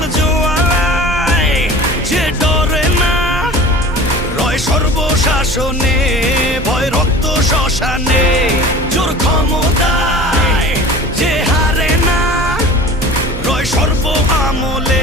ক্ষমতার জোয়ারায় যে ডরে না, রয় সর্বশাসনে, ভয় রক্ত শ্মশানে। জোর ক্ষমতায় যে হারে না, রয় সর্ব আমলে,